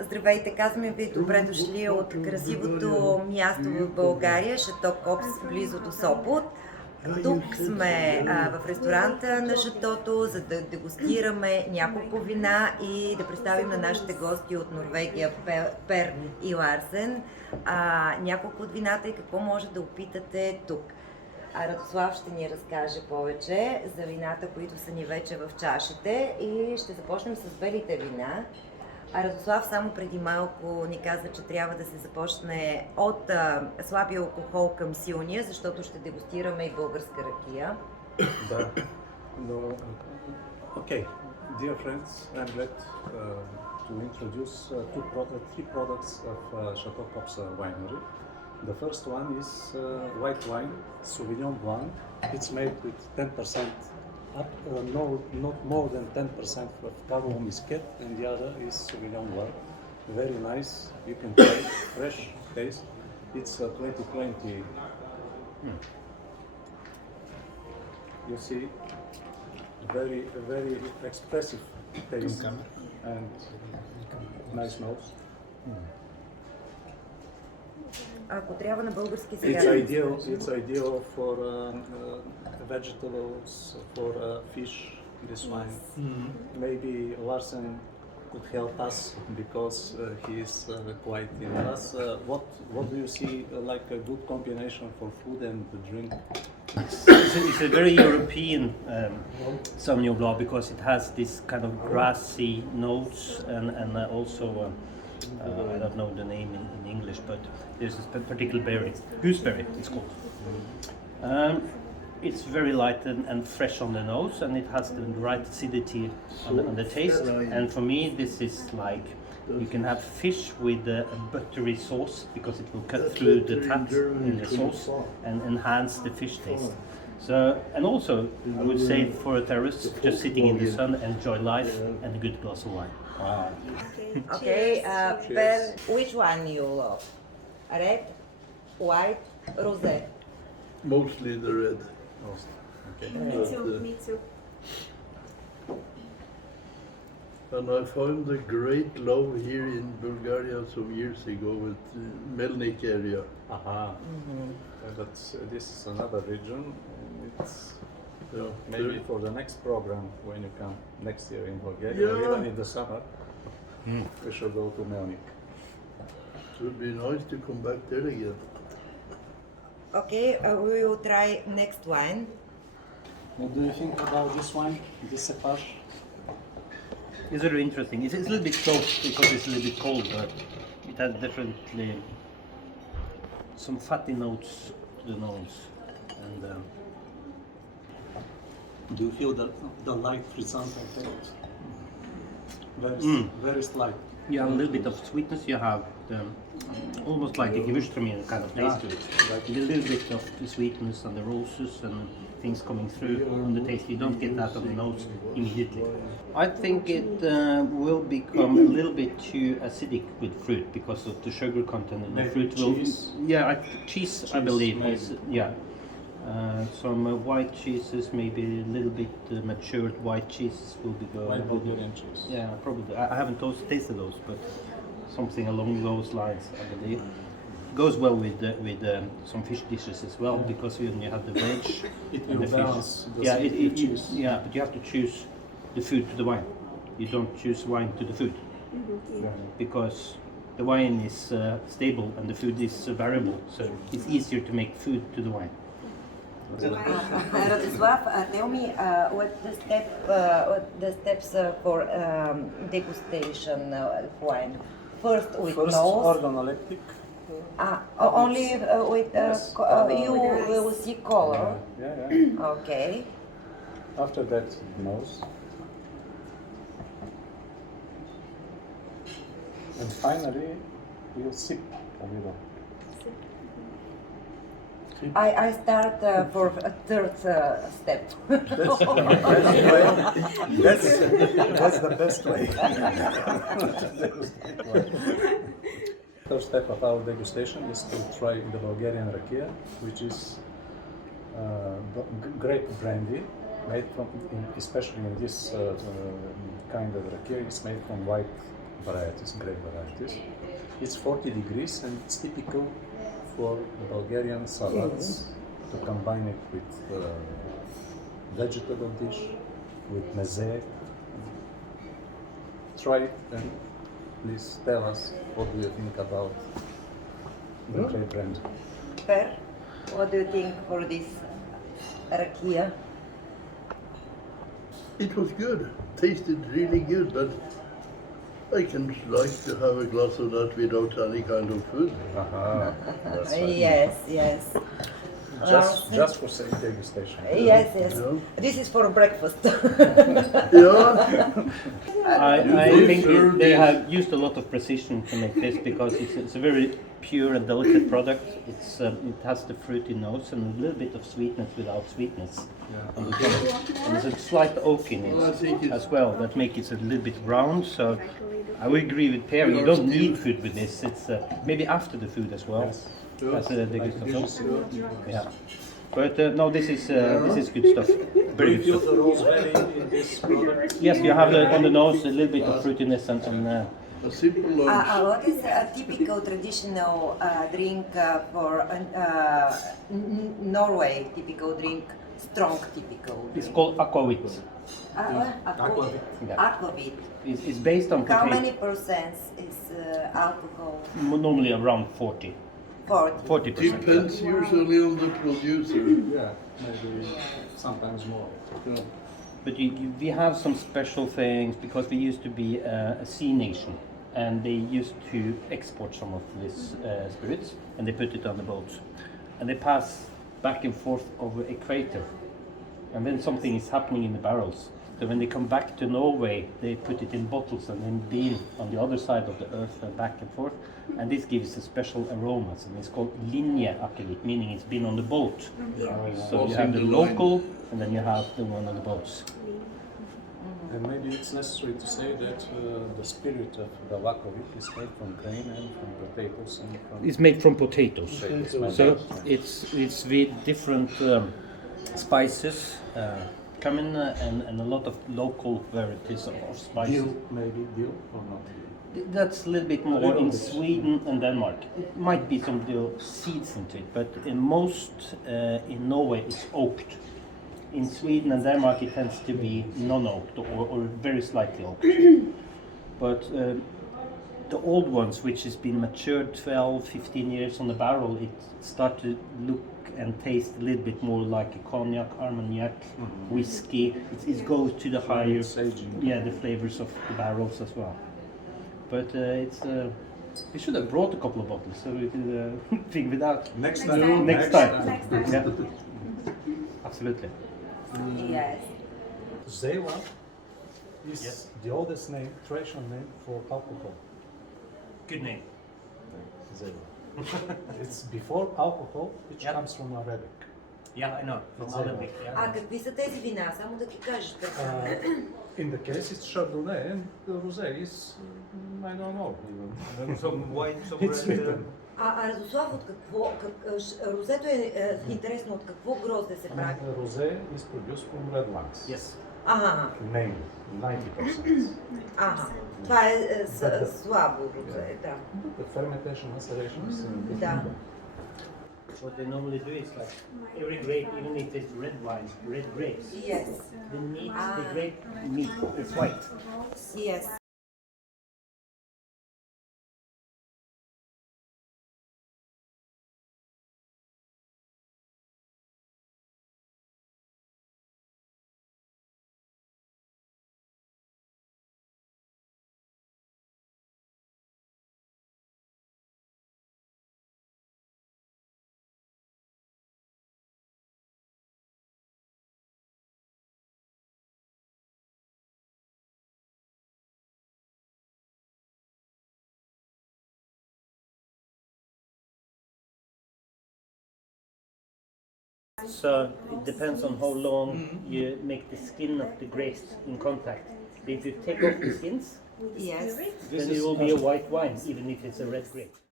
Здравейте, казваме ви добре дошли от красивото място в България, Шато Копс, близо до Сопот. Тук сме в ресторанта на Шатото, за да дегустираме няколко вина и да представим на нашите гости от Норвегия, Пер Еспен, няколко от вината и какво може да опитате тук. Радослав ще ни разкаже повече за вината, които са ни вече в чашите, и ще започнем с белите вина. Радослав само преди малко ни каза, че трябва да се започне от слабия алкохол към силния, защото ще дегустираме и българска ракия. Да, но... Okay, dear friends, I'm glad to introduce three products of Chateau Copse winery. The first one is white wine, Sauvignon Blanc. It's made with 10%, not more than 10% of Cabo Muscat, and the other is Sauvignon Blanc. Very nice, you can try, fresh taste. It's 2020. You see, very expressive taste and nice nose. Ако трябва на български сега... It's ideal for vegetables, for fish, this wine. Maybe Larsen could help us because he is quite in us. What do you see like a good combination for food and drink? It's a very European Sauvignon Blanc because it has this kind of grassy notes and also I don't know the name in English, but there's a particular berry, gooseberry it's called. It's very light and fresh on the nose, and it has the right acidity on the taste. And for me, this is like you can have fish with a buttery sauce because it will cut through the fat in the sauce and enhance the fish taste. So, and also, I would say for a terrace, just sitting in the sun, enjoy life and a good glass of wine. Wow. Okay, Per, which one you love? Red, white, rosé? Mostly the red. Okay. Me too. And I found a great love here in Bulgaria some years ago with Melnik area. Aha. This is another region. It's maybe for the next program when you come next year in Bulgaria, or even in the summer, we should go to Melnik. It would be nice to come back there again. Okay, we will try next wine. What do you think about this wine, this cepage? It's very interesting. It's a little bit close because it's a little bit cold, but it has definitely some fatty notes to the nose. And Do you feel the light horizontal taste? Very slight. you have a little bit of sweetness. You have almost like a Gewürztraminer kind of taste to it. A little bit of the sweetness and the roses and things coming through on the taste. You don't get that on the nose immediately. I think it will become a little bit too acidic with fruit because of the sugar content in the Maybe fruit. cheese? Cheese I believe is, yeah. Some white cheeses, maybe a little bit matured white cheeses will be good. White Bulgarian cheese. Yeah, probably. I haven't tasted those, but something along those lines, I believe. Goes well with some fish dishes as well, because when you have the veg It and will the fish. balance the Yeah, sweet with cheese. yeah, but you have to choose the food to the wine. You don't choose wine to the food, because the wine is stable and the food is variable, so it's easier to make food to the wine. Radoslav, tell me what the steps for degustation of wine. First with nose. Organoleptic. Only with you will see color. Yeah. Okay. After that, nose. And finally, we'll sip a little. I start for a third step. That's the best way. First step of our degustation is to try the Bulgarian rakia, which is grape brandy made from, especially in this kind of rakia, it's made from white varieties, grape varieties. It's 40 degrees and it's typical for Bulgarian salads to combine it with vegetable dish, with meze. Try it and please tell us what do you think about the grape brand. Per, what do you think for this rakia? It was good, tasted really good, but I can like to have a glass of that without any kind of food. Aha, that's right. Yes. Just for sake degustation. Yes. Yeah. This is for breakfast. Yeah, I think they have used a lot of precision to make this because it's a very pure and delicate product. It has the fruity nose and a little bit of sweetness without sweetness. Yeah. And there's a slight oak in I think it it's- as well that makes it a little bit round. So I would agree with Per. You don't need food with this. It's maybe after the food as well. Yes. As a degustation. Yeah. Yeah. But no, this is good stuff. Very good stuff. the rosemary in this product? Yes, you have on the nose a little bit of fruitiness and a simple lunch. What is a typical traditional drink for Norway? Typical drink, strong typical drink. it's called aquavit. Aquavit. Yeah. Aquavit. It's based on How potato. many percent is alcohol? Normally around 40. 40. 40%. Depends usually on the producer. Yeah, maybe sometimes more. Yeah. But we have some special things because we used to be a sea nation and they used to export some of these spirits and they put it on the boats and they pass back and forth over equator and then something is happening in the barrels. So when they come back to Norway, they put it in bottles and then deal on the other side of the earth back and forth. And this gives a special aromas, and it's called linjeakevitt, meaning it's been on the boat. So you have the local, and then you have the one on the boats. And maybe it's necessary to say that the spirit of the aquavit is made from grain and from potatoes and from It's made from potatoes. potatoes. So it's with different spices, cumin, and a lot of local varieties of spices. Dill, maybe dill or not? That's a little bit more little in bit. Sweden and Denmark. It might be some dill seeds into it, but in most in Norway it's oaked. In Sweden and Denmark it tends to be non-oaked or very slightly oaked. But the old ones, which has been matured 12, 15 years on the barrel, it starts to look and taste a little bit more like a cognac, armagnac, whiskey. It goes to the higher, It's aging. the flavors of the barrels as well. But we should have brought a couple of bottles so we could figure it out. Next time. time. Next time. Yeah. Absolutely. Yes. Zewa is Yes. the oldest name, traditional name for alcohol. Good name. Zewa. It's before alcohol, which Yeah. comes from Arabic. Yeah, I know. From Zewa. Arabic. А какви са тези вина? Само да ги кажеш. In the case, it's Chardonnay, and the rosé is, I don't know even. Some white, some It's red. written. Радослав, от какво? Розето е интересно, от какво грозде се прави? The rosé is produced from red wines. Yes. Ага, Mainly, 90%. ага. Това е слабо розе, да. The fermentation maceration is in Да. What they normally do is like every grape, even if it's red wine, red grapes, Yes, the meat, the grape meat is white. yes. So it depends on how long you make the skin of the grapes in contact. If you take off the skins, Yes. then it will be a white wine, even if it's a red grape.